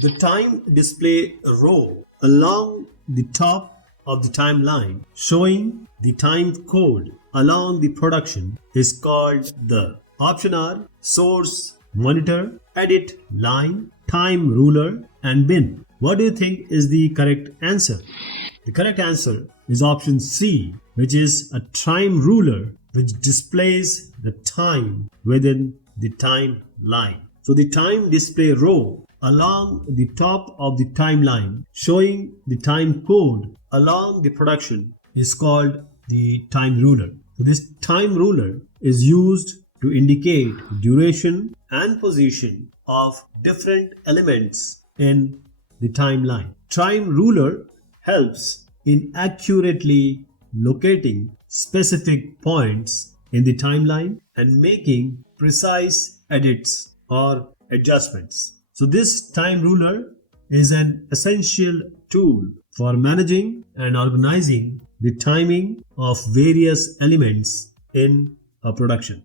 The time display row along the top of the timeline showing the time code along the production is called the option are source monitor, edit line, time ruler and bin. What do you think is the correct answer? The correct answer is option C, which is a time ruler which displays the time within the timeline. So the time display row along the top of the timeline showing the time code along the production is called the time ruler. So this time ruler is used to indicate duration and position of different elements in the timeline. Time ruler helps in accurately locating specific points in the timeline and making precise edits or adjustments. So this time ruler is an essential tool for managing and organizing the timing of various elements in a production.